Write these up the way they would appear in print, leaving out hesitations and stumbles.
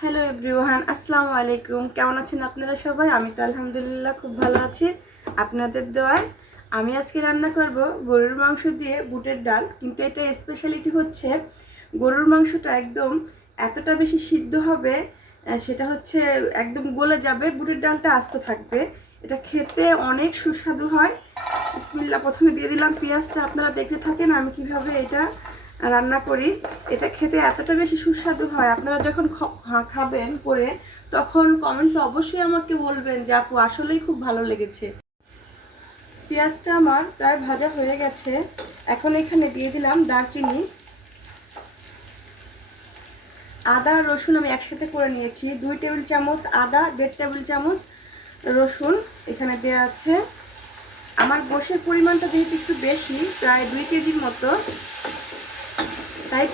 Hello everyone, আসসালামু আলাইকুম। কেমন আছেন আপনারা সবাই? আমি তো আলহামদুলিল্লাহ খুব ভালো আছি আপনাদের দোয়ায়। আমি আজকে রান্না করব গরুর মাংস দিয়ে বুটের ডাল। কিন্তু এটা স্পেশালিটি হচ্ছে গরুর মাংসটা একদম এতটা বেশি সিদ্ধ হবে, সেটা হচ্ছে একদম গলে যাবে, বুটের ডালটা আস্ত থাকবে। এটা খেতে অনেক সুস্বাদু হয়। বিসমিল্লাহ, প্রথমে দিয়ে দিলাম পেঁয়াজটা। আপনারা দেখতে থাকেন আমি কিভাবে এটা রান্না করি। এটা খেতে এতটা বেশি সুস্বাদু হয়, আপনারা যখন খাবেন করে তখন কমেন্টসে অবশ্যই আমাকে বলবেন যে আপু আসলেই খুব ভালো লেগেছে। পেঁয়াজটা আমার প্রায় ভাজা হয়ে গেছে। এখন এখানে দিয়ে দিলাম দারচিনি, আদা রসুন আমি একসাথে করে নিয়েছি। 2 টেবিল চামচ আদা, 1.5 টেবিল চামচ রসুন এখানে দেওয়া আছে। আমার গোশের পরিমাণটা যেহেতু একটু বেশি, প্রায় 2 কেজির মতো, তাই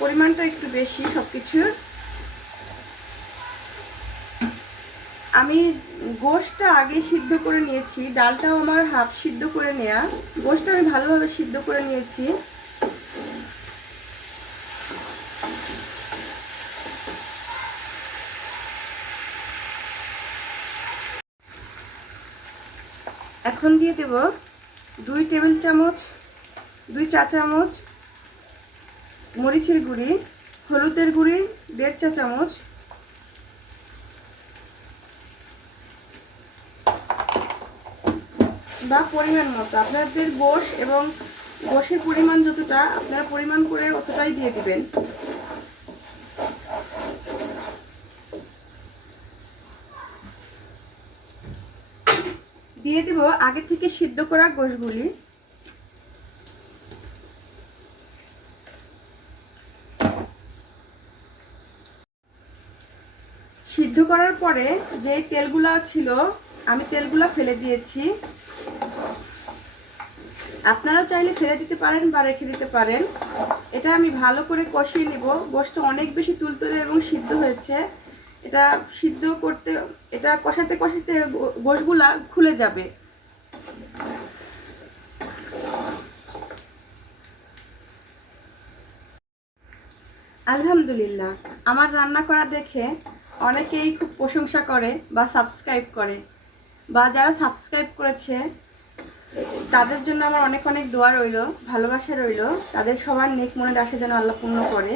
পরিমাণটা একটু বেশি সব কিছুর। আমি গোশটা আগে সিদ্ধ করে নিয়েছি, ডালটাও আমার হাফ সিদ্ধ করে নেওয়া। গোশটা আমি ভালোভাবে সিদ্ধ করে নিয়েছি। এখন দিয়ে দেব 2 টেবিল চামচ, 2 চা চামচ মরিচের গুঁড়ি, হলুদের গুঁড়ি 1.5 চা চামচ, বা পরিমাণ মতো আপনাদের গোশ এবং গোশের পরিমাণ যতটা আপনারা পরিমাণ করে অতটাই দিয়ে দিবেন। দিয়ে দেব আগে থেকে সিদ্ধ করা গোশগুলি। সিদ্ধ করার পরে যে তেলগুলা ছিল আমি তেলগুলা ফেলে দিয়েছি। আপনারা চাইলে ফেলে দিতে পারেন বা রেখে দিতে পারেন। এটা আমি ভালো করে কষিয়ে নিব। গোশটা অনেক বেশি তুলতুলে এবং সিদ্ধ হয়েছে। এটা সিদ্ধ করতে, এটা কষাতে কষাতে গোশগুলা খুলে যাবে। আলহামদুলিল্লাহ, আমার রান্না করা দেখে অনেকেই খুব প্রশংসা করে বা সাবস্ক্রাইব করে, বা যারা সাবস্ক্রাইব করেছে তাদের জন্য আমার অনেক অনেক দোয়া রইল, ভালোবাসা রইল। তাদের সবার নেক মনের আশা যেন আল্লাহ পূর্ণ করে।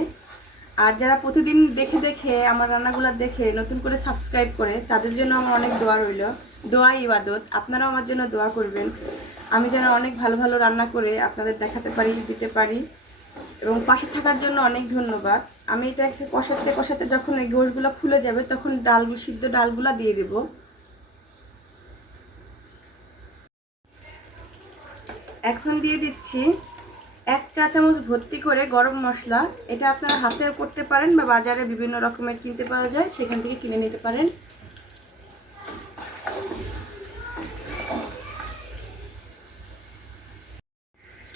আর যারা প্রতিদিন দেখে দেখে আমার রান্নাগুলো দেখে নতুন করে সাবস্ক্রাইব করে, তাদের জন্য আমার অনেক দোয়া রইল। দোয়া ইবাদত, আপনারাও আমার জন্য দোয়া করবেন। আমি যেন অনেক ভালো ভালো রান্না করে আপনাদের দেখাতে পারি, দিতে পারি। এবং পাশে থাকার জন্য অনেক ধন্যবাদ। আমি এটা একটু কষাতে কষাতে যখন এই গোশগুলো খুলে যাবে তখন সিদ্ধ ডালগুলো দিয়ে দেব। এখন দিয়ে দিচ্ছি 1 চা চামচ ভর্তি করে গরম মশলা। এটা আপনারা হাতেও করতে পারেন বা বাজারে বিভিন্ন রকমের কিনতে পাওয়া যায়, সেখান থেকে কিনে নিতে পারেন।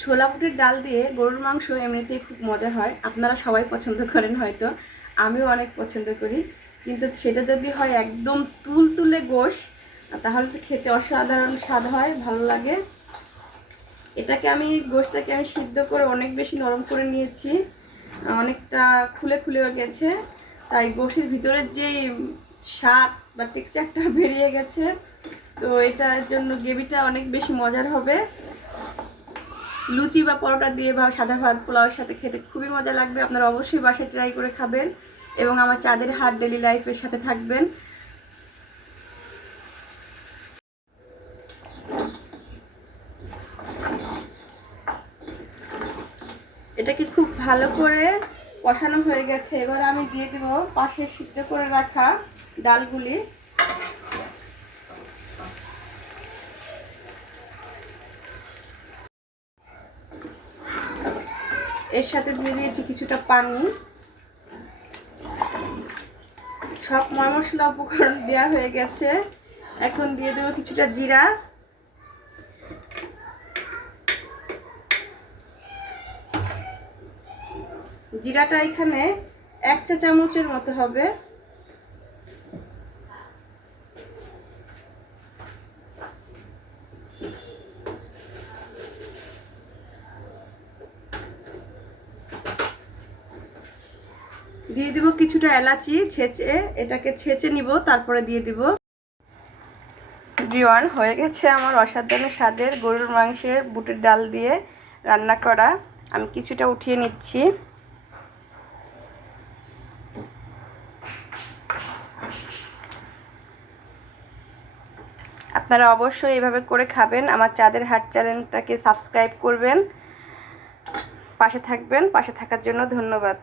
ছোলা বুটের ডাল দিয়ে গরুর মাংস এমনিতেই খুব মজা হয়, আপনারা সবাই পছন্দ করেন হয়তো, আমিও অনেক পছন্দ করি। কিন্তু সেটা যদি হয় একদম তুলতুলে গোশ, তাহলে তো খেতে অসাধারণ স্বাদ হয়, ভালো লাগে। গোশটাকে আমি সিদ্ধ করে অনেক বেশি নরম করে নিয়েছি, অনেকটা খুলে খুলে গেছে, তাই গোশের ভিতরের যে স্বাদ বা টেক্সচারটা বেরিয়ে গেছে। তো এটার জন্য গ্রেভিটা অনেক বেশি মজার হবে। লুচি বা পরোটা দিয়ে বা সাদা ভাত পোলাওয়ের সাথে খেতে খুবই মজা লাগবে। আপনারা অবশ্যই বাসায় ট্রাই করে খাবেন এবং আমার চাঁদের হাট ডেলি লাইফের সাথে থাকবেন। এটাকে খুব ভালো করে কষানো হয়ে গেছে। এবার আমি দিয়ে দেব পাশে সিদ্ধ করে রাখা ডালগুলি। এর সাথে দিয়ে দিয়েছি কিছুটা পানি। সব মশলা উপকরণ দেওয়া হয়ে গেছে। এখন দিয়ে দেবো কিছুটা জিরা, জিরাটা এখানে 1 চা চামচের মতো হবে। দিয়ে দিব কিছুটা এলাচি ছেঁচে, এটাকে ছেঁচে নিব, তারপরে দিয়ে দিব। এভরিওয়ান, হয়ে গেছে আমার অসাধারণ স্বাদের গরুর মাংসের বুটের ডাল দিয়ে রান্না করা। আমি কিছুটা উঠিয়ে নিচ্ছি। আপনারা অবশ্যই এভাবে করে খাবেন। আমার চাঁদের হাট চ্যানেলটাকে সাবস্ক্রাইব করবেন, পাশে থাকবেন। পাশে থাকার জন্য ধন্যবাদ।